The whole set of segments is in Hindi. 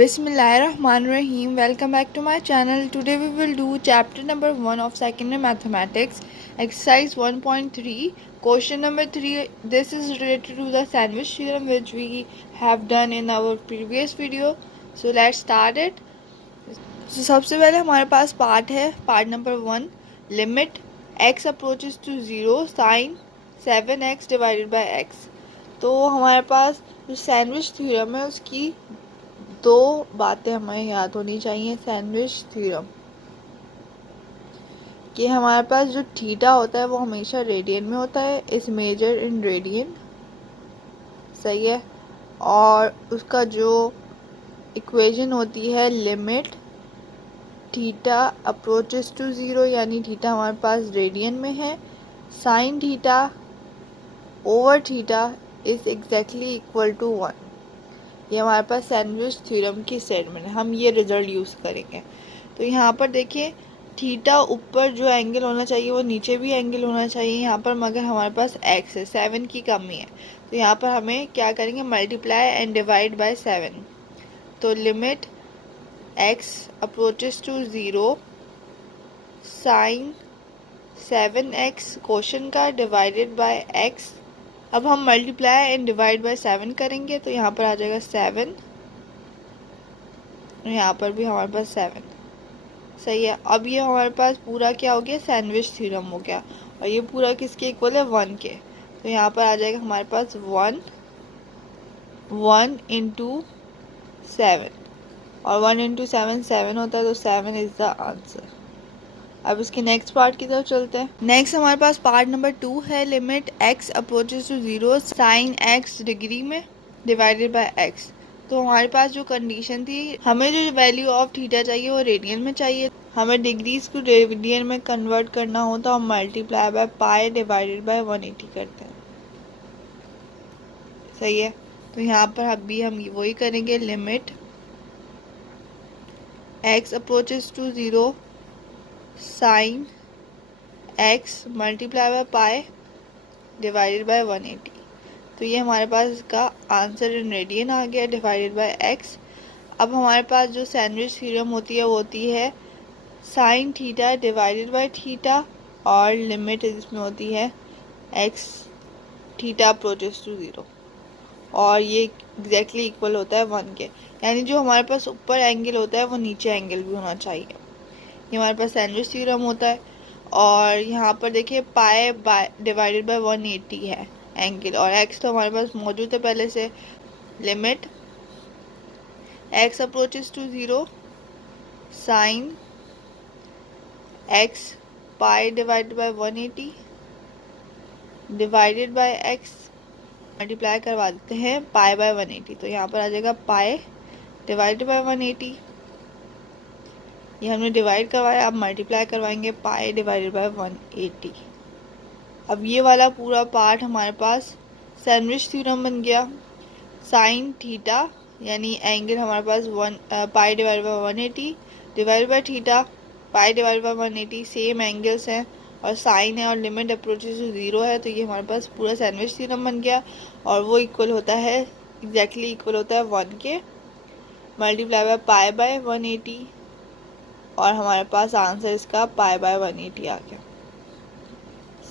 Bismillahirrahmanirrahim. Welcome back to my channel. Today we will do chapter number 1 of second year mathematics, exercise 1.3. Question number 3. This is related to the sandwich theorem which we have done in our previous video. So let's start it. So सबसे पहले हमारे पास पार्ट है, part number 1, limit x approaches to 0 sine 7x divided by x. तो हमारे पास जो सैंडविच थ्योरम है उसकी दो बातें हमें याद होनी चाहिए. सैंडविच थ्योरम कि हमारे पास जो थीटा होता है वो हमेशा रेडियन में होता है, इज मेजर इन रेडियन. सही है. और उसका जो इक्वेशन होती है लिमिट थीटा अप्रोचेस टू 0, यानी थीटा हमारे पास रेडियन में है, sine theta over theta is exactly equal to 1. ये हमारे पास सैंडविच थ्योरम की स्टेटमेंट है. हम ये रिजल्ट यूज़ करेंगे. तो यहाँ पर देखिए थीटा ऊपर जो एंगल होना चाहिए वो नीचे भी एंगल होना चाहिए यहाँ पर, मगर हमारे पास x है, 7 की कमी है. तो यहाँ पर हमें क्या करेंगे, मल्टीप्लाई एंड डिवाइड बाय 7. तो limit x approaches to 0 sine 7x question का डिवाइडेड बाय x. अब हम मल्टीप्लाई एंड डिवाइड बाय 7 करेंगे तो यहाँ पर आ जाएगा 7, यहाँ पर भी हमारे पास 7. सही है. अब ये हमारे पास पूरा क्या हो गया, सैंडविच थ्योरम हो गया. और ये पूरा किसके इक्वल है, 1 के. तो यहाँ पर आ जाएगा हमारे पास 1 इंटू 7, और 1 इंटू 7 7 होता है, तो 7 इज द आंसर. अब इसके नेक्स्ट पार्ट की तरफ चलते हैं. नेक्स्ट हमारे पास पार्ट नंबर 2 है, limit x approaches to 0 sine x degree में डिवाइडेड बाय x. तो हमारे पास जो कंडीशन थी, हमें जो वैल्यू ऑफ थीटा चाहिए वो रेडियन में चाहिए. हमें डिग्रीज को रेडियन में कन्वर्ट करना हो तो हम multiply by pi divided by 180 करते हैं. सही है. तो यहाँ पर अभी हम वही करेंगे, limit x approaches to 0 sine x multiply by pi divided by 180. तो ये हमारे पास इसका आंसर इन रेडियन आ गया, डिवाइडेड बाय x. अब हमारे पास जो सैंडविच थ्योरम होती है वो होती है sine theta divided by theta, और लिमिट इसमें होती है x थीटा अप्रोचेस टू 0, और ये एग्जैक्टली इक्वल होता है 1 के. यानी जो हमारे पास ऊपर एंगल होता है वो नीचे एंगल भी होना चाहिए. ये हमारे पास सैंडविच थ्योरम होता है. और यहाँ पर देखिए पाई डिवाइडेड बाय 180 है एंगल, और x तो हमारे पास मौजूद है पहले से. Limit x approaches to 0 sine x pi divided by 180 divided by x. Multiply करवा देते हैं पाई बाय 180, तो यहाँ पर आ जाएगा पाई डिवाइडेड बाय 180. ये हमने डिवाइड करवाया, अब मल्टीप्लाई करवाएंगे पाई डिवाइडेड बाय 180. अब ये वाला पूरा पार्ट हमारे पास सैंडविच थ्योरम बन गया. साइन थीटा यानी एंगल हमारे पास pi divided by 180 divided by theta pi divided by 180, same angles हैं और साइन है, और लिमिट अप्रोचेस टू 0 है. तो ये हमारे पास पूरा सैंडविच थ्योरम बन गया, और वो इक्वल होता है, एग्जैक्टली इक्वल होता है 1 के, मल्टीप्लाई बाय पाई बाय 180, और हमारे पास आंसर इसका पाई बाय 180 आ गया.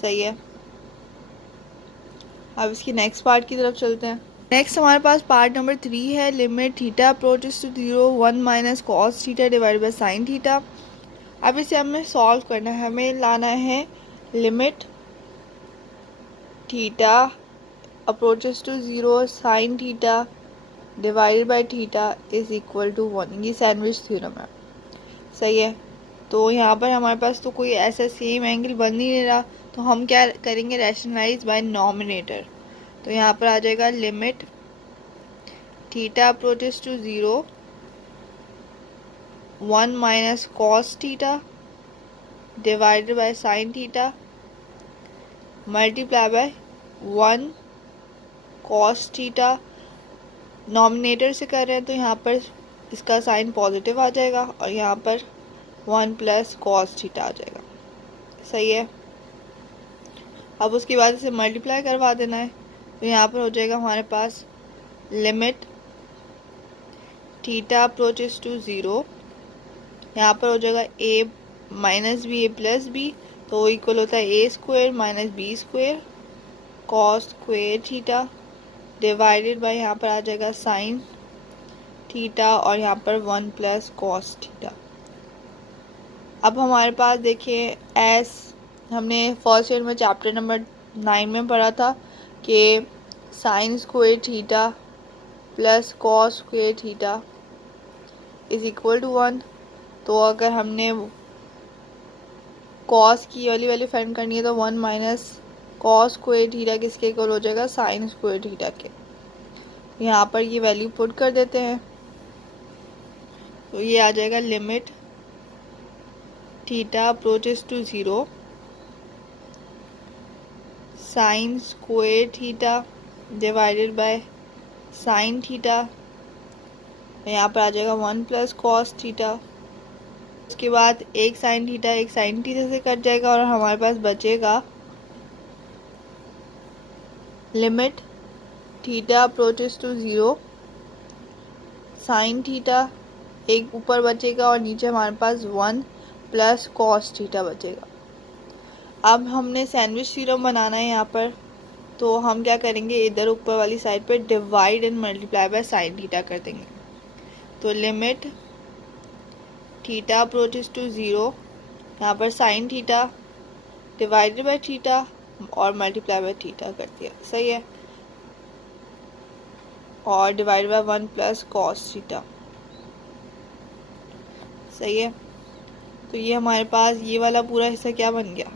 सही है. अब इसकी नेक्स्ट पार्ट की तरफ चलते हैं. नेक्स्ट हमारे पास पार्ट नंबर 3 है, limit theta approaches to 0 1 minus cos theta divided by sine theta. अब इसे हमें सॉल्व करना है. हमें लाना है limit theta approaches to 0 sine theta divided by theta is equal to 1. ये सैंडविच थ्योरम है. सही है. तो यहाँ पर हमारे पास तो कोई ऐसा सेम एंगल बन ही नहीं रहा, तो हम क्या करेंगे, रैशनलाइज बाय नॉमिनेटर. तो यहाँ पर आ जाएगा limit theta approaches to 0 1 minus cos theta divided by sine theta multiply by 1 cos theta. Nominator से कर रहे हैं तो यहाँ पर इसका साइन पॉजिटिव आ जाएगा, और यहाँ पर 1 प्लस कॉस थीटा आ जाएगा. सही है. अब उसके बाद इसे मल्टीप्लाई करवा देना है. तो यहाँ पर हो जाएगा हमारे पास limit theta approaches to zero, यहाँ पर हो जाएगा A minus B A plus B, तो इक्वल होता है A square minus B square cos square theta divided by यहाँ पर आ जाएगा साइन थीटा और यहाँ पर 1 प्लस कॉस थीटा। अब हमारे पास देखिए एस हमने फर्स्ट ईयर में चैप्टर नंबर 9 में पढ़ा था कि sine square theta plus cos square theta is equal to 1। तो अगर हमने कॉस की वाली वैल्यू फाइंड करनी है तो 1 माइनस कॉस स्क्वेयर थीटा किसके इक्वल हो जाएगा, साइन स्क्वेयर थीटा के। यहाँ पर ये वैल्यू पुट कर देते हैं तो ये आ जाएगा limit theta approaches to zero sine square theta divided by sine theta, यहाँ पर आ जाएगा 1 प्लस कॉस थीटा। उसके बाद एक साइन थीटा से कट जाएगा और हमारे पास बचेगा limit theta approaches to zero sine theta, एक ऊपर बचेगा और नीचे हमारे पास 1 प्लस कॉस थीटा बचेगा। अब हमने सैंडविच थ्योरम बनाना है यहाँ पर, तो हम क्या करेंगे, इधर ऊपर वाली साइड पर divide and multiply by sine theta कर देंगे। तो limit theta approaches to zero, यहाँ पर sine theta divided by theta और मल्टीप्लाई बाय थीटा कर दिया, सही है, और divide by 1 plus cos theta, सही है। तो ये हमारे पास ये वाला पूरा हिस्सा क्या बन गया,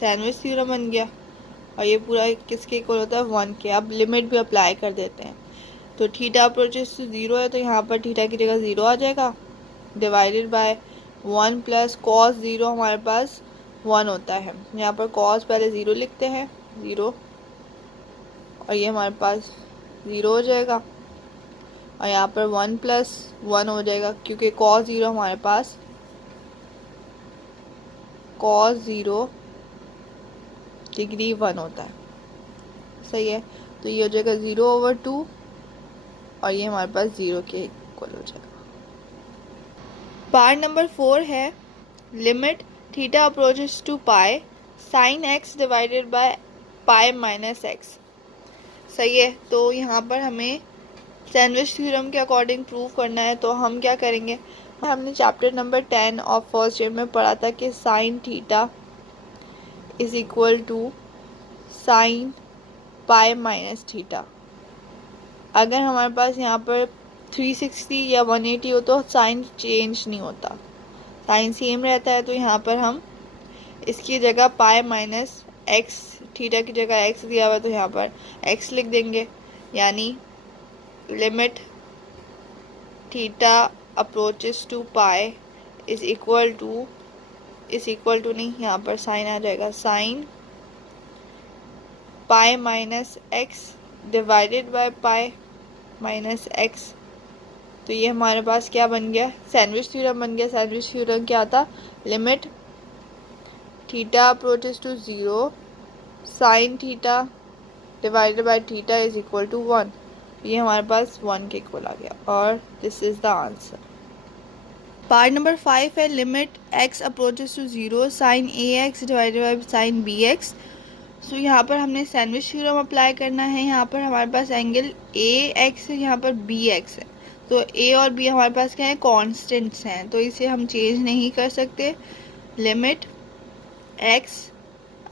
सैंडविच थ्योरम बन गया, और ये पूरा किसके इक्वल होता है, 1 के। अब लिमिट भी अप्लाई कर देते हैं। तो थीटा अप्रोचेस टू ज़ीरो है तो यहाँ पर थीटा की जगह 0 आ जाएगा divided by 1 plus cos zero, हमारे पास 1 होता है। यहाँ पर कॉस पहले 0 लिखते हैं, 0, और ये हमारे पास 0 हो जाएगा, और यहाँ पर 1 प्लस 1 हो जाएगा क्योंकि कॉस ज़ीरो हमारे पास कॉस 0 डिग्री 1 होता है, सही है। तो ये हो जाएगा 0/2 और ये हमारे पास 0 के इक्वल हो जाएगा। पार्ट नंबर 4 है limit theta approaches to pi sine x divided by pi minus x, सही है। तो यहाँ पर हमें सैंडविच थ्योरम के अकॉर्डिंग प्रूव करना है, तो हम क्या करेंगे, हमने chapter number 10 of first year में पढ़ा था कि sine theta is equal to sine pi minus theta. अगर हमारे पास यहाँ पर 360 या 180 हो तो साइन चेंज नहीं होता, साइन सेम रहता है। तो यहाँ पर हम इसकी जगह पाई माइनस एक्स, थीटा की जगह एक्स दिया हुआ है तो यहाँ पर एक्स लिख देंगे, यानी limit theta approaches to pi is equal to नहीं, यहाँ पर साइन आ जाएगा, sine pi minus x divided by pi minus x. तो ये हमारे पास क्या बन गया, सैंडविच थ्योरम बन गया। सैंडविच थ्योरम क्या था, limit theta approaches to zero sine theta divided by theta is equal to 1। ये हमारे पास 1 के इक्वल आ गया और this is the answer. Part number 5 है limit x approaches to zero sine A X divided by sine B X. So यहाँ पर हमने सैंडविच थ्योरम अप्लाई करना है। यहाँ पर हमारे पास एंगल ए एक्स है, यहाँ पर बी एक्स है, तो ए और बी हमारे पास क्या है, कॉन्स्टेंट्स हैं, तो इसे हम चेंज नहीं कर सकते। Limit x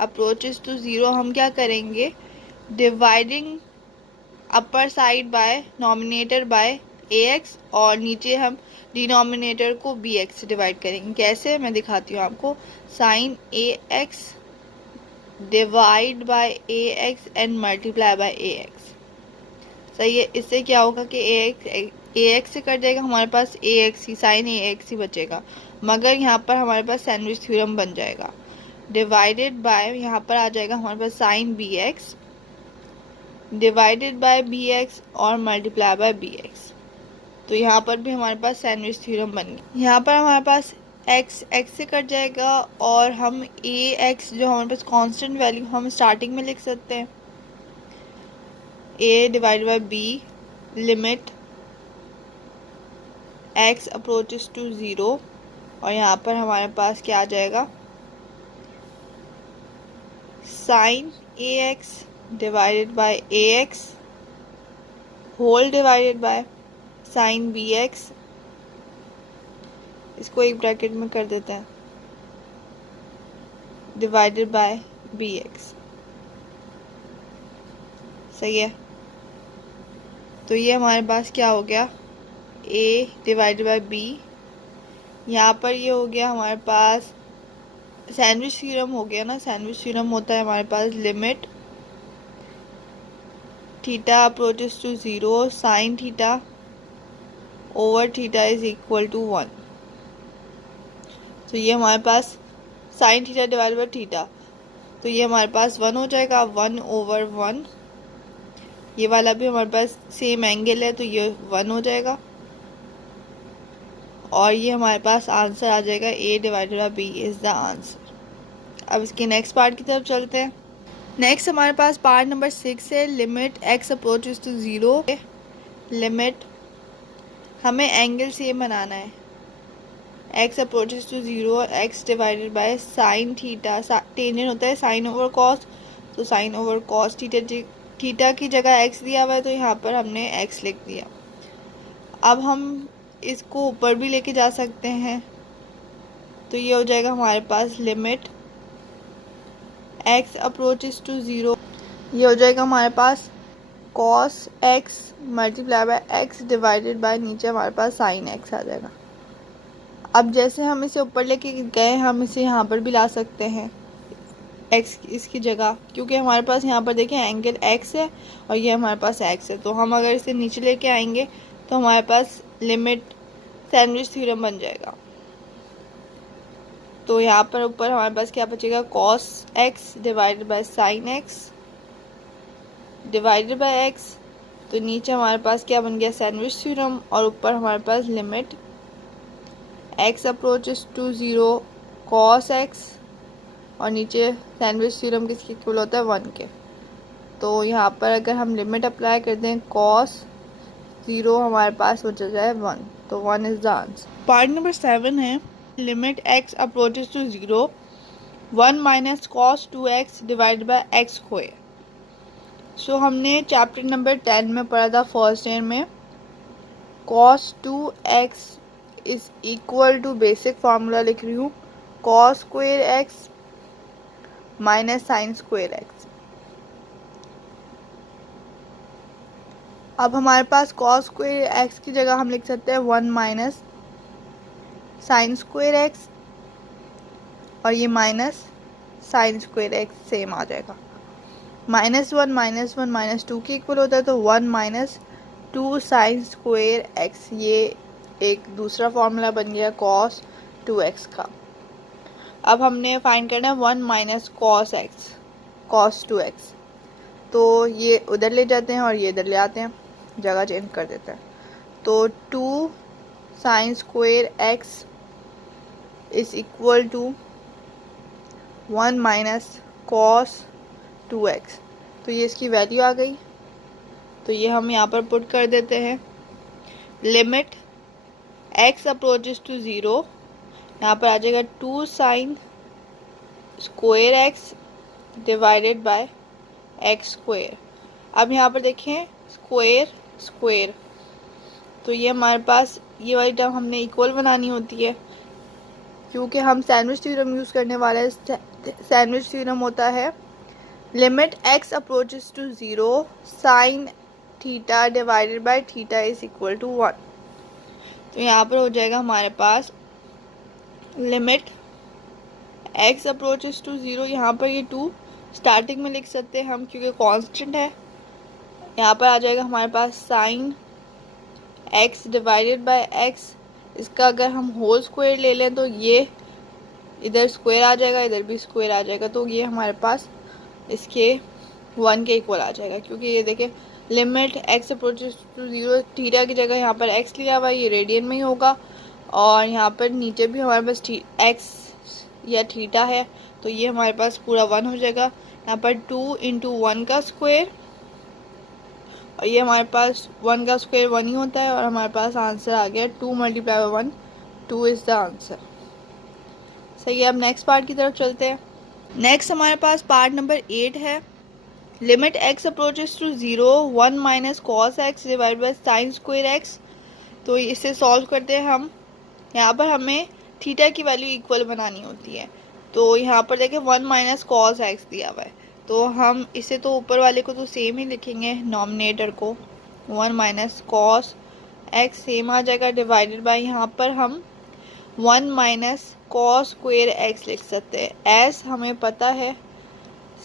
approaches to zero हम क्या करेंगे, dividing upper side by nominator by a x, और नीचे हम डिनोमिनेटर को बी एक्स डिवाइड करेंगे। कैसे, मैं दिखाती हूँ आपको। Sine A x divide by a x and multiply by a x, सही है। इससे क्या होगा कि ए एक्स से कट जाएगा, हमारे पास ए एक्स ही, साइन ए एक्स ही बचेगा, मगर यहाँ पर हमारे पास सैंडविच थ्योरम बन जाएगा। डिवाइडेड बाय यहाँ पर आ जाएगा हमारे पास sine B X divided by B X और मल्टीप्लाई बाय बी एक्स। तो यहाँ पर भी हमारे पास सैंडविच थ्योरम बन गया। यहाँ पर हमारे पास एक्स से कट जाएगा और हम ए एक्स जो हमारे पास कांस्टेंट वैल्यू हम स्टार्टिंग में लिख सकते हैं, a divide by b limit x approaches to 0 और यहाँ पर हमारे पास क्या आ जाएगा, sine ax divided by ax whole divided by sine bx, इसको एक ब्रैकेट में कर देते हैं, डिवाइडेड बाय bx। सही है। तो ये हमारे पास क्या हो गया, a डिवाइडेड बाय b। यहाँ पर ये हो गया हमारे पास सैंडविच थ्योरम हो गया ना। सैंडविच थ्योरम होता है हमारे पास limit theta approaches to 0 sine theta over theta is equal to 1। तो ये हमारे पास sine theta divide by theta, तो ये हमारे पास 1 हो जाएगा, 1/1। ये वाला भी हमारे पास सेम एंगल है तो ये 1 हो जाएगा और ये हमारे पास आंसर आ जाएगा a divided by b is the answer. अब इसके नेक्स्ट पार्ट की तरफ चलते हैं। नेक्स्ट हमारे पास पार्ट नंबर 6 है, limit x approaches to 0। Limit हमें एंगल सेम बनाना है, x अप्रोचेस टू 0 और x divided by sine theta. Tangent होता है साइन ओवर कॉस, तो साइन ओवर कॉस थीटा की जगह x दिया हुआ है तो यहाँ पर हमने x लिख दिया। अब हम इसको ऊपर भी लेके जा सकते हैं, तो ये हो जाएगा हमारे पास लिमिट x अप्रोचेस टू 0, ये हो जाएगा हमारे पास cos x multiply bye x divided bye नीचे हमारे पास साइन x आ जाएगा। अब जैसे हम इसे ऊपर लेके गए हम इसे यहाँ पर भी ला सकते हैं x इसकी जगह, क्योंकि हमारे पास यहाँ पर देखें एंगल x है और ये हमारे पास x है, तो हम अगर इसे नीचे लेके आएंगे तो हमारे पास लिमिट सैंडविच थ्योरम बन जाएगा। तो यहाँ पर ऊपर हमारे पास क्या बचेगा, cos x divided by sign x divided by x, तो नीचे हमारे पास क्या बन गया, सैंडविच थ्योरम, और ऊपर हमारे पास limit x approaches to 0 cos x और नीचे सैंडविच थ्योरम किसके इक्वल होता है, 1 के। तो यहाँ पर अगर हम लिमिट अप्लाई कर दें cos 0 हमारे पास हो जाए 1, तो 1 is the answer. Part number 7 है, limit x approaches to 0 1 minus cos 2x divided by x square. So हमने चैप्टर नंबर 10 में पढ़ा था फर्स्ट ईयर में, cos 2x is equal to, basic formula लिख रही हूँ, cos square x minus sine square x। अब हमारे पास cos स्क्वायर x की जगह हम लिख सकते हैं 1 माइनस साइन स्क्वायर x और ये minus sine square x same आ जाएगा। -1 -1 -2 के इक्वल होता है, तो 1 माइनस 2 साइन स्क्वायर x, ये एक दूसरा फॉर्मूला बन गया cos 2x का। अब हमने फाइंड करना है 1 minus cos x, cos 2x, तो ये उधर ले जाते हैं और ये इधर ले आते हैं, जगह चेंज कर देते हैं। तो 2 sine square x is equal to 1 minus cos 2x, तो ये इसकी वैल्यू आ गई, तो ये हम यहाँ पर पुट कर देते हैं। लिमिट x अप्रोचेस टू 0, यहाँ पर आ जाएगा 2 sine square x divided by x square. अब यहाँ पर देखें स्क्वायर स्क्वायर, तो ये हमारे पास ये वाली टर्म हमने इक्वल बनानी होती है, क्योंकि हम सैंडविच थ्योरम यूज़ करने वाले हैं। सैंडविच थ्योरम होता है limit x approaches to 0 sine theta divided by theta is equal to 1। तो यहाँ पर हो जाएगा हमारे पास लिमिट x अप्रोचेस टू 0, यहाँ पर ये 2 स्टार्टिंग में लिख सकते हैं हम क्योंकि कांस्टेंट है। यहाँ पर आ जाएगा हमारे पास sine x divided by x, इसका अगर हम होल स्क्वायर ले लें तो ये इधर स्क्वायर आ जाएगा, इधर भी स्क्वायर आ जाएगा, तो ये हमारे पास इसके 1 के इक्वल आ जाएगा, क्योंकि ये देखें limit x approaches to 0, theta की जगह यहाँ पर x लिया हुआ है, ये रेडियन में ही होगा, और यहाँ पर नीचे भी हमारे पास x या थीटा है, तो ये हमारे पास पूरा 1 हो जाएगा। यहाँ पर 2 × 1 का स्क्वायर और ये हमारे पास 1 का स्क्वायर 1 ही होता है और हमारे पास आंसर आ गया 2 multiply by 1, 2 is the answer. सही है, अब नेक्स्ट पार्ट की तरफ चलते हैं। नेक्स्ट हमारे पास पार्ट नंबर 8 है। Limit x approaches to 0, 1 minus cos x divide by sine square x. तो इसे सॉल्व करते हैं हम। यहाँ पर हमें थीटा की वैल्यू इक्वल बनानी होती है। तो यहाँ पर देखें 1 माइनस कॉस एक्स दिया हुआ है, तो हम इसे तो ऊपर वाले को तो सेम ही लिखेंगे, नॉमिनेटर को 1 माइनस कॉस एक्स सेम आ जाएगा, डिवाइडेड बाई यहाँ पर हम 1 माइनस कॉस स्क्वायर एक्स लिख सकते हैं। एस हमें पता है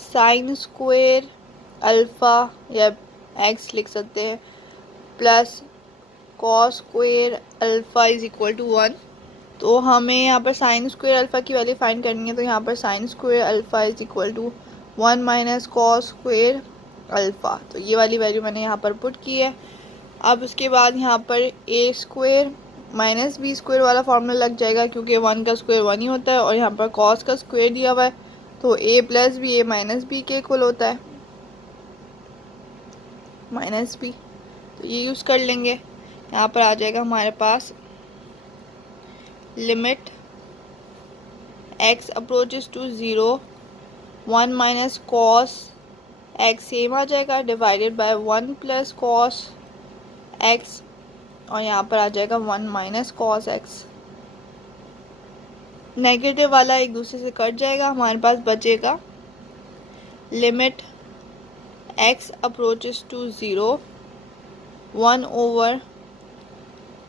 साइन स्क्वायर अल्फ़ा या एक्स लिख सकते हैं, plus cos square alpha is equal to 1। तो हमें यहाँ पर साइन स्क्वायर अल्फ़ा की वैल्यू फाइंड करनी है, तो यहाँ पर sine square alpha is equal to 1 minus cos square alpha. तो ये वाली वैल्यू मैंने यहाँ पर पुट की है। अब उसके बाद यहाँ पर ए स्क्वायर माइनस बी स्क्वायर वाला फार्मूला लग जाएगा, क्योंकि 1 का स्क्वायर 1 ही होता है और यहाँ पर कॉस का स्क्वायर दिया हुआ है, तो ए प्लस बी ए माइनस बी के इक्वल होता है, माइनस बी। तो ये यूज़ कर लेंगे। यहाँ पर आ जाएगा हमारे पास limit x approaches to 0, 1 minus cos x same आ जाएगा, divided by 1 plus cos x, और यहाँ पर आ जाएगा 1 माइनस कॉस एक्स। नेगेटिव वाला एक दूसरे से कट जाएगा, हमारे पास बचेगा limit x approaches to 0, 1 over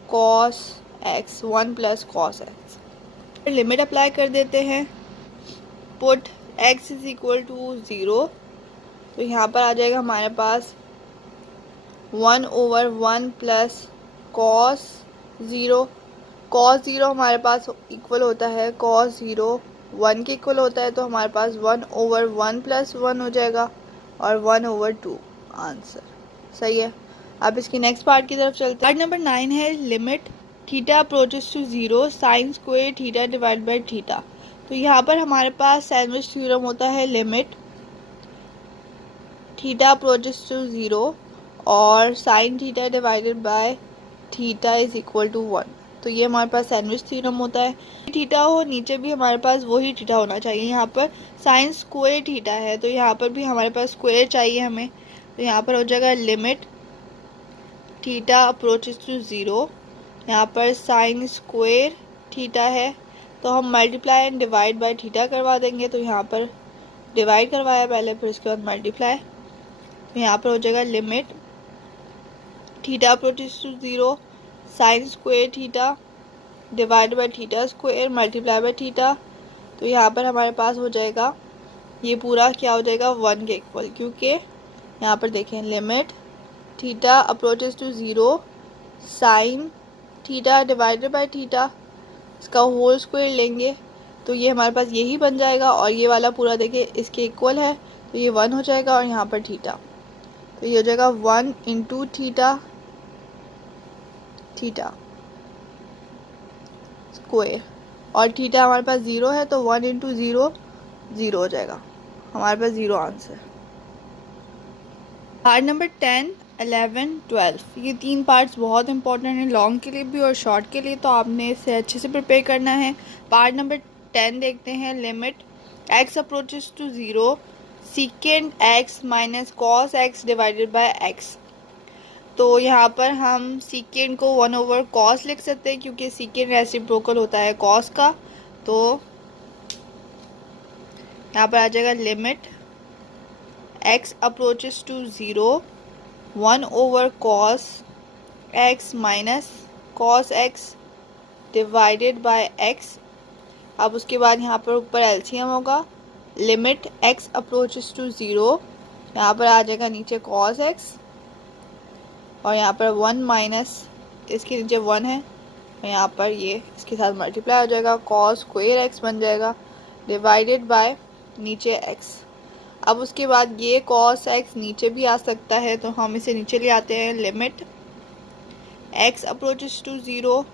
cos x 1 plus cos x. Limit apply कर देते हैं, put x is equal to 0, तो यहाँ पर आ जाएगा हमारे पास 1 ओवर 1 प्लस कॉस 0। कॉस 0 हमारे पास इक्वल होता है कॉस 0 1 के इक्वल होता है, तो हमारे पास 1 ओवर 1 प्लस 1 हो जाएगा और 1 ओवर 2 आंसर। सही है, अब इसकी नेक्स्ट पार्ट की तरफ चलते हैं। पार्ट नंबर 9 है limit theta approaches to 0, sine square theta divide by theta. तो यहाँ पर हमारे पास सैंडविच थ्योरम होता है, लिमिट थीटा अप्रोचेस टू 0 और sine theta divided by theta is equal to 1। तो ये हमारे पास सैंडविच थ्योरम होता है। थीटा हो नीचे भी हमारे पास वही थीटा होना चाहिए। यहाँ पर साइन स्क्वायर थीटा है, तो यहाँ पर भी हमारे पास स्क्वायर चाहिए हमें, तो यहाँ पर हो जाएगा लिमिट थीटा अप्रोचेस टू 0, यहाँ पर साइन स्क्वायर थीटा है, तो हम multiply and divide by theta करवा देंगे। तो यहाँ पर डिवाइड करवाया पहले, फिर उसके बाद मल्टीप्लाई, तो यहाँ पर हो जाएगा limit theta approaches to 0, sine square theta divide by theta square multiply by theta. तो यहाँ पर हमारे पास हो जाएगा ये पूरा क्या हो जाएगा 1 के इक्वल, क्योंकि यहाँ पर देखें limit theta approaches to 0, sine theta divided by theta, इसका होल स्क्वायर लेंगे तो ये हमारे पास यही बन जाएगा, और ये वाला पूरा देखिए इसके इक्वल है, तो ये 1 हो जाएगा, और यहाँ पर थीटा, तो ये हो जाएगा 1 इंटू थीटा थीटा स्क्वायर, और थीटा हमारे पास 0 है, तो 1 इंटू 0 0 हो जाएगा, हमारे पास 0 आंसर। पार्ट नंबर 10, 11, 12, ये 3 पार्ट्स बहुत इंपॉर्टेंट हैं, लॉन्ग के लिए भी और शॉर्ट के लिए, तो आपने इसे अच्छे से प्रिपेयर करना है। पार्ट नंबर 10 देखते हैं, limit x approaches to 0, secant x minus cos x divided by x। तो यहाँ पर हम सीकेंड को 1 ओवर कॉस लिख सकते हैं, क्योंकि सीकेंड रेसिप्रोकल होता है कॉस का। तो यहाँ पर आ जाएगा limit x approaches to 0, 1 over cos x minus cos x divided by x। अब उसके बाद यहाँ पर ऊपर एलसीएम होगा, लिमिट x अप्रोचेस टू 0, यहाँ पर आ जाएगा नीचे कॉस x, और यहाँ पर 1 माइनस इसके नीचे 1 है, और यहाँ पर ये इसके साथ मल्टीप्लाई हो जाएगा, कॉस स्क्वायर एक्स बन जाएगा, डिवाइडेड बाय नीचे x। अब उसके बाद ये कॉस x नीचे भी आ सकता है, तो हम इसे नीचे ले आते हैं, लिमिट x अप्रोचेस टू 0,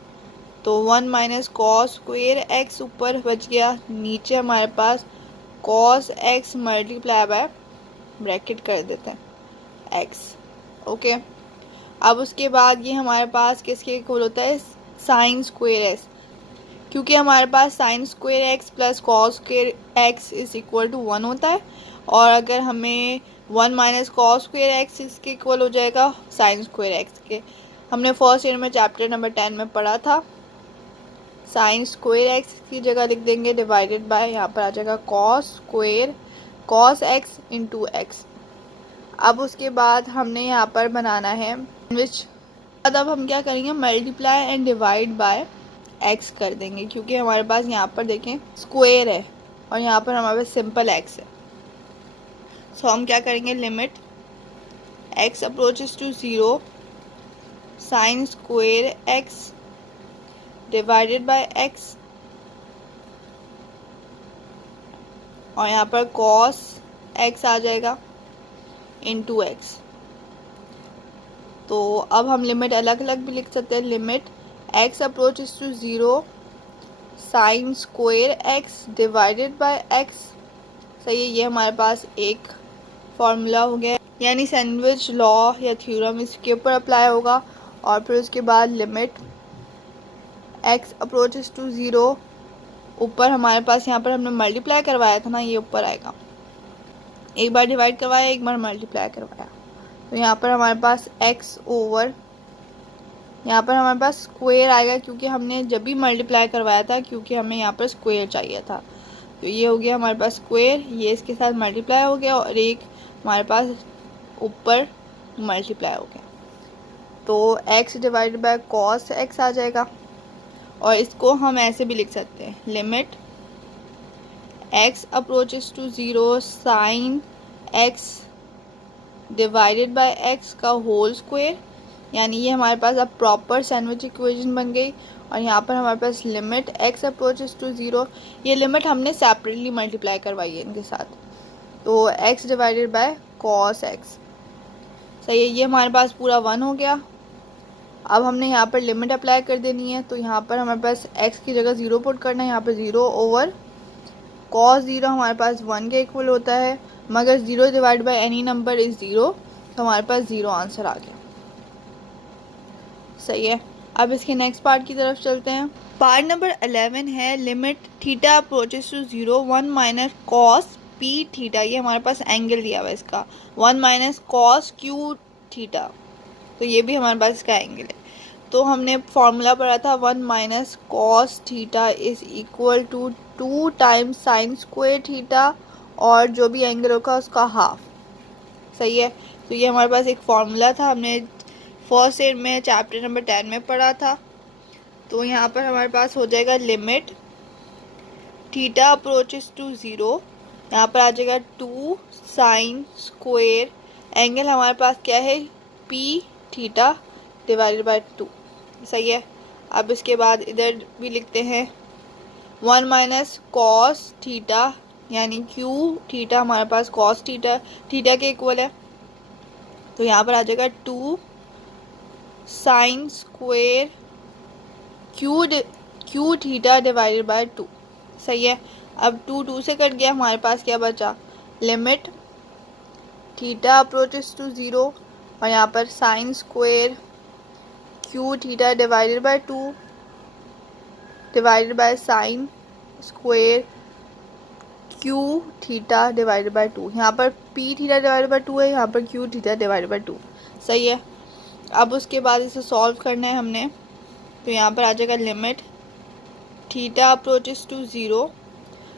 तो 1 माइनस कॉस स्क्वायर एक्स ऊपर बच गया, नीचे हमारे पास cos x multiply by bracket कर देते हैं x। ओके। अब उसके बाद ये हमारे पास किसके इक्वल होता है, साइन स्क्वेयर एक्स, क्योंकि हमारे पास sine square x plus cos square x is equal to 1 होता है, और अगर हमें 1 माइनस कॉस स्क्वेयर एक्स इसके इक्वल हो जाएगा साइन स्क्वेयर एक्स के। हमने फर्स्ट ईयर में चैप्टर नंबर 10 में पढ़ा था। साइन स्क्वेयर एक्स की जगह लिख देंगे डिवाइडेड बाय, यहाँ पर आ जाएगा cos square cos x into x. अब उसके बाद हमने यहाँ पर बनाना है विच, अब हम क्या करेंगे, multiply and divide by x कर देंगे, क्योंकि हमारे पास यहाँ पर देखें स्क्वेयर है और यहाँ पर हमारे पास सिंपल एक्स है। सो हम क्या करेंगे, limit x approaches to 0 sine square x divided by x, और यहाँ पर कॉस एक्स आ जाएगा इंटू एक्स। तो अब हम लिमिट अलग अलग भी लिख सकते हैं, limit x approaches to 0 sine square x divided by x. सही है, ये हमारे पास एक फॉर्मूला हो गया, यानी सैंडविच लॉ या थ्योरम इसके ऊपर अप्लाई होगा। और फिर उसके बाद लिमिट एक्स अप्रोचेस टू 0, ऊपर हमारे पास यहाँ पर हमने मल्टीप्लाई करवाया था ना, ये ऊपर आएगा, एक बार डिवाइड करवाया एक बार मल्टीप्लाई करवाया, तो यहाँ पर हमारे पास x ओवर, यहाँ पर हमारे पास स्क्वेयर आएगा, क्योंकि हमने जब भी मल्टीप्लाई करवाया था, क्योंकि हमें यहाँ पर स्क्वेयर चाहिए था। तो ये हो गया हमारे पास स्क्वेयर, ये इसके साथ मल्टीप्लाई हो गया, और एक हमारे पास ऊपर मल्टीप्लाई हो गया, तो x divided by cos x आ जाएगा। और इसको हम ऐसे भी लिख सकते हैं, limit x approaches to 0 sine x divided by x का होल स्क्वेयर, यानी ये हमारे पास अब प्रॉपर सैंडविच इक्वेशन बन गई। और यहाँ पर हमारे पास लिमिट x अप्रोचेस टू 0, ये लिमिट हमने सेपरेटली मल्टीप्लाई करवाई है इनके साथ, तो x divided by cos x। सही है, ये हमारे पास पूरा 1 हो गया। अब हमने यहाँ पर लिमिट अप्लाई कर देनी है, तो यहाँ पर हमारे पास x की जगह 0 पुट करना है, यहाँ पर 0 ओवर कॉस 0 हमारे पास 1 के इक्वल होता है, मगर 0 divide by any number is 0, तो हमारे पास 0 आंसर आ गया। सही है, अब इसके नेक्स्ट पार्ट की तरफ चलते हैं। पार्ट नंबर 11 है limit theta approaches to 0 1 minus cos p theta, ये हमारे पास एंगल दिया हुआ है इसका, 1 माइनस कॉस क्यू थीटा, तो ये भी हमारे पास इसका एंगल है। तो हमने फॉर्मूला पढ़ा था 1 minus cos theta is equal to 2 times sine square theta, और जो भी एंगल होगा उसका हाफ। सही है, तो ये हमारे पास एक फॉर्मूला था, हमने फर्स्ट ईयर में चैप्टर नंबर 10 में पढ़ा था। तो यहाँ पर हमारे पास हो जाएगा लिमिट थीटा अप्रोचेस टू 0, यहाँ पर आ जाएगा 2 साइन स्क्वायर, एंगल हमारे पास क्या है पी थीटा डिवाइडेड बाय 2। सही है, अब इसके बाद इधर भी लिखते हैं 1 माइनस कॉस थीटा, यानी क्यू थीटा हमारे पास कॉस थीटा थीटा के इक्वल है, तो यहाँ पर आ जाएगा 2 sine square Q theta divided by 2। सही है, अब 2 से कट गया, हमारे पास क्या बचा, लिमिट थीटा अप्रोचेस टू 0, और यहाँ पर sine square Q theta divided by 2 divided by sine square Q theta divided by 2, यहाँ पर पी थीटा डिवाइडेड बाय 2 है, यहाँ पर क्यू थीटा डिवाइडेड बाय 2। सही है, अब उसके बाद इसे सॉल्व करना है हमने, तो यहाँ पर आ जाएगा लिमिट थीटा अप्रोचेस टू 0।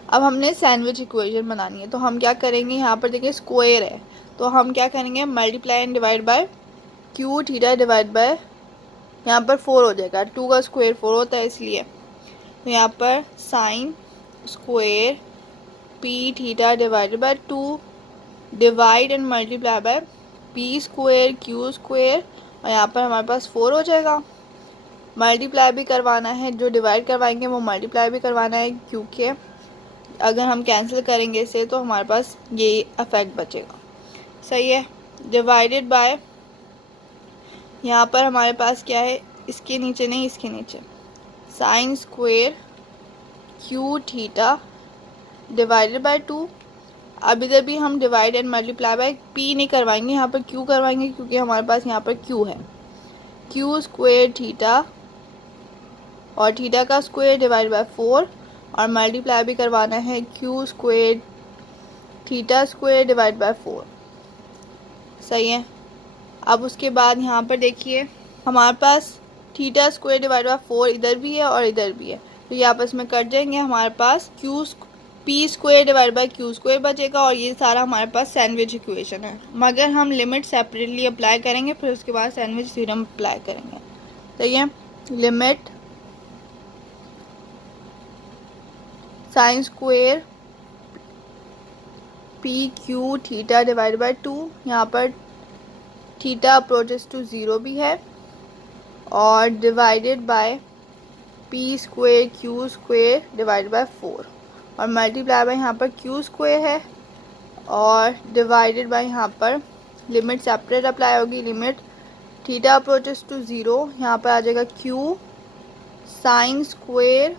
अब हमने सैंडविच इक्वेशन बनानी है, तो हम क्या करेंगे, यहाँ पर देखिए स्क्वायर है, तो हम क्या करेंगे, multiply and divide by q theta divide bye, यहाँ पर 4 हो जाएगा, 2 का स्क्वायर 4 होता है इसलिए, तो यहाँ पर sine square P theta divided by 2 divide and multiply by p square q square, और यहाँ पर हमारे पास 4 हो जाएगा। मल्टीप्लाई भी करवाना है, जो डिवाइड करवाएंगे वो मल्टीप्लाई भी करवाना है, क्योंकि अगर हम कैंसिल करेंगे इसे तो हमारे पास ये इफेक्ट बचेगा। सही है, डिवाइडेड बाय, यहाँ पर हमारे पास क्या है, इसके नीचे नहीं इसके नीचे sine square Q theta divided by 2। अब इधर भी हम divide and multiply by P नहीं करवाएंगे, यहाँ पर क्यू करवाएंगे, क्योंकि हमारे पास यहाँ पर क्यू है। क्यू स्क्वेयर थीटा और थीटा का स्क्वायर डिवाइड बाय 4 और मल्टीप्लाई भी करवाना है Q square theta square divide bye 4। सही है। अब उसके बाद यहाँ पर देखिए हमारे पास थीटा स्क्वायर डिवाइड बाय 4 इधर भी है और इधर भी है, तो ये आपस में कट जाएंगे। हमारे पास p square divide by q square बचेगा और ये सारा हमारे पास सैंडविच इक्वेशन है। मगर हम लिमिट सेपरेटली अप्लाई करेंगे, फिर उसके बाद सैंडविच थ्योरम अप्लाई करेंगे। तो ये limit sine square P Q theta divide bye 2, यहाँ पर थीटा अप्रोचेस टू 0 भी है, और divided by p square q square divide bye 4 और मल्टीप्लाई बाय यहाँ पर क्यू स्क्वायर है और डिवाइडेड बाय यहाँ पर लिमिट सेपरेट अप्लाई होगी। लिमिट थीटा अप्रोचेस टू 0, यहाँ पर आ जाएगा Q sine square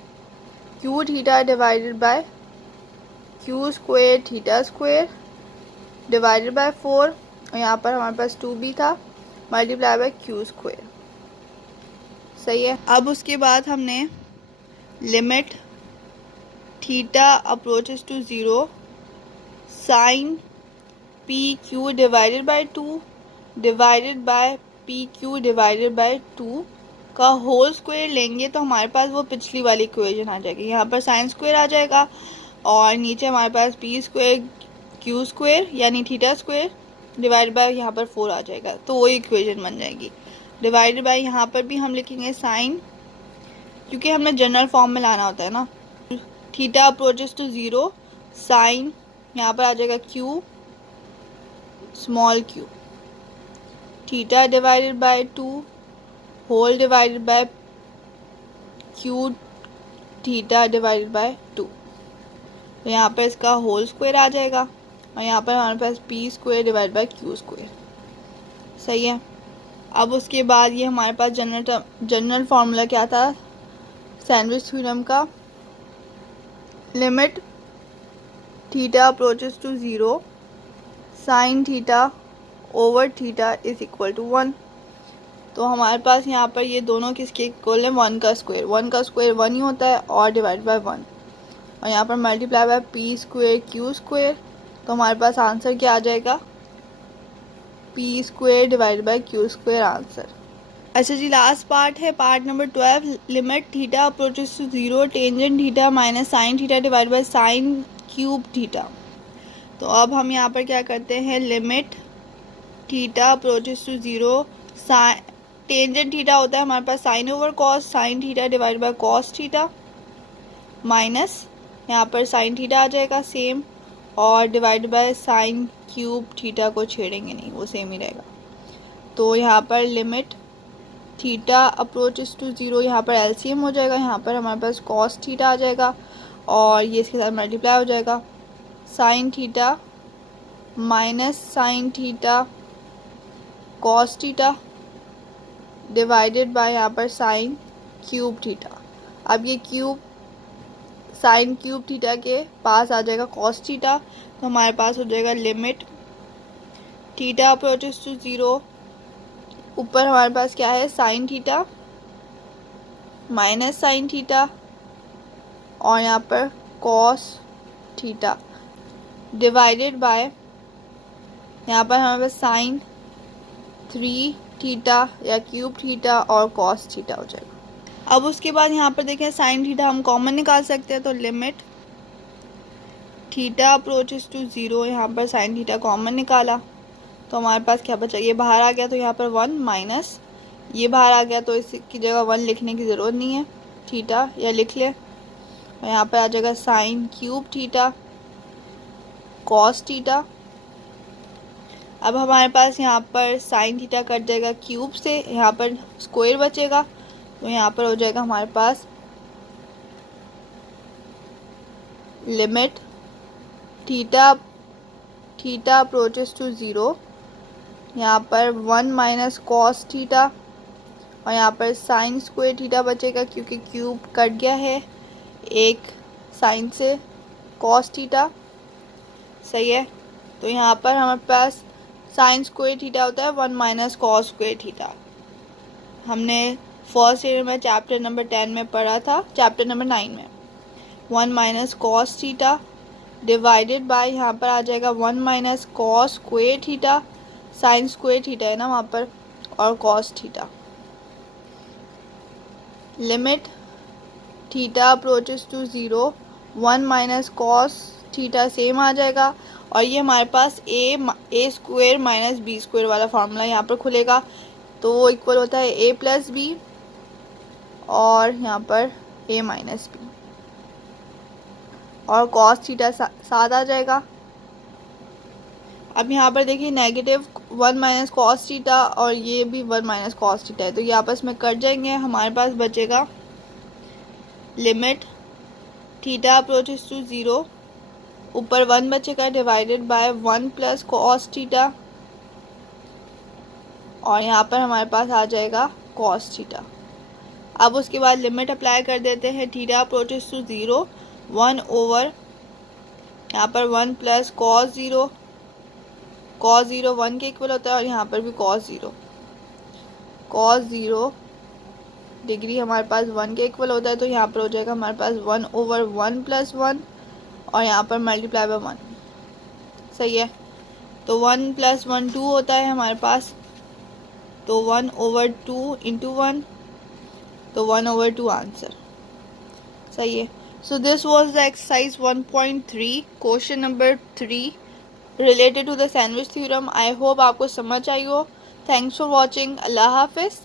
Q theta divided by q square theta square divided by 4 और यहाँ पर हमारे पास 2 भी था, मल्टीप्लाई बाय क्यू स्क्वायर। सही है। अब उसके बाद हमने limit theta approaches to 0 sine p q divided by 2 divided by p q divided by 2 का होल स्क्वायर लेंगे तो हमारे पास वो पिछली वाली इक्वेशन आ जाएगी। यहाँ पर साइन स्क्वायर आ जाएगा और नीचे हमारे पास पी स्क्वायर क्यू स्क्वायर यानी थीटा स्क्वायर डिवाइड बाय यहाँ पर 4 आ जाएगा, तो वो इक्वेशन बन जाएगी। डिवाइडेड बाय यहाँ पर भी हम लिखेंगे साइन, क्योंकि हमने जनरल फॉर्म में लाना होता है ना। थीटा अप्रोचेस टू 0 साइन, यहाँ पर आ जाएगा q small q theta divided by 2 whole divided by q theta divided by 2, तो यहाँ पर इसका होल स्क्वायर आ जाएगा और यहाँ पर हमारे पास p square divide by q square. सही है। अब उसके बाद ये हमारे पास जनरल फार्मूला क्या था सैंडविच थ्योरम का, limit theta approaches to 0 sine theta over theta is equal to 1। तो हमारे पास यहाँ पर ये दोनों किसके इक्वल है, 1 का स्क्वायर 1 ही होता है और डिवाइड बाय 1 और यहाँ पर multiply by p square q square, तो हमारे पास आंसर क्या आ जाएगा, p square divide by q square answer. अच्छा जी, लास्ट पार्ट है part number 12, limit theta approaches to 0 tangent theta minus sine theta divide by sine cube theta. तो अब हम यहाँ पर क्या करते हैं, limit theta approaches to 0 tangent theta होता है हमारे पास sine over cos sign theta divide by cos theta minus यहाँ पर साइन थीटा आ जाएगा सेम और divide by sine cube theta को छेड़ेंगे नहीं, वो सेम ही रहेगा। तो यहाँ पर लिमिट थीटा अप्रोचेस टू 0, यहाँ पर एलसीएम हो जाएगा, यहाँ पर हमारे पास कॉस थीटा आ जाएगा और ये इसके साथ मल्टीप्लाई हो जाएगा, sine theta minus sine theta cos theta divided by यहाँ पर साइन क्यूब थीटा। अब ये क्यूब साइन क्यूब थीटा के पास आ जाएगा कॉस थीटा, तो हमारे पास हो जाएगा लिमिट थीटा अप्रोचेस टू 0, ऊपर हमारे पास क्या है sine theta minus sine theta और यहाँ पर कॉस थीटा डिवाइडेड बाय यहाँ पर हमारे पास साइन 3 थीटा या क्यूब थीटा और कॉस थीटा हो जाएगा। अब उसके बाद यहाँ पर देखें साइन थीटा हम कॉमन निकाल सकते हैं, तो लिमिट थीटा अप्रोचेस टू 0, यहाँ पर साइन थीटा कॉमन निकाला तो हमारे पास क्या बचा, ये बाहर आ गया तो यहाँ पर 1 माइनस ये बाहर आ गया तो इसकी जगह 1 लिखने की ज़रूरत नहीं है, थीटा या लिख ले और यहाँ पर आ जाएगा sign cube theta cos theta. अब हमारे पास यहाँ पर साइन थीटा कट जाएगा क्यूब से, यहाँ पर स्क्वायर बचेगा तो यहाँ पर हो जाएगा हमारे पास लिमिट थीटा अप्रोचेस टू 0, यहाँ पर 1 माइनस कॉस थीटा और यहाँ पर साइन स्क्वायर थीटा बचेगा क्योंकि क्यूब कट गया है एक साइन से, कॉस थीटा सही है। तो यहाँ पर हमारे पास साइन स्क्वायर थीटा होता है 1 माइनस कॉस स्क्वायर थीटा। हमने फर्स्ट ईयर में चैप्टर नंबर 10 में पढ़ा था, चैप्टर नंबर 9 में 1 minus cos theta divided by यहाँ पर आ जाएगा 1 minus cos square theta, sine square theta है ना वहाँ पर, और cos theta. Limit theta approaches to 0, 1 minus cos theta same आ जाएगा, और ये हमारे पास a square minus b square वाला फार्मूला यहाँ पर खुलेगा। तो वो इक्वल होता है ए प्लस बी और यहाँ पर ए माइनस बी, और कॉस थीटा साथ आ जाएगा। अब यहाँ पर देखिए नेगेटिव 1 माइनस कॉस थीटा और ये भी 1 माइनस कॉस थीटा है, तो ये आपस में कट जाएंगे। हमारे पास बचेगा लिमिट थीटा अप्रोचेस टू 0, ऊपर 1 बचेगा divided by 1 plus cos theta, और यहाँ पर हमारे पास आ जाएगा कॉस थीटा। अब उसके बाद लिमिट अप्लाई कर देते हैं थीटा अप्रोचेस टू 0, 1 ओवर यहाँ पर 1 प्लस कॉस 0, कॉस 0 1 के इक्वल होता है, और यहाँ पर भी कॉस 0 डिग्री हमारे पास 1 के इक्वल होता है। तो यहाँ पर हो जाएगा हमारे पास 1 ओवर 1 प्लस 1 और यहाँ पर मल्टीप्लाई बाय 1। सही है। तो 1 प्लस 1 2 होता है हमारे पास, तो 1 ओवर 2 इंटू 1, तो 1 ओवर 2 आंसर। सही है। So this was the exercise 1.3 question number 3 related to the sandwich theorem. I hope आपको समझ आई हो। Thanks for watching. अल्लाह हाफिज़।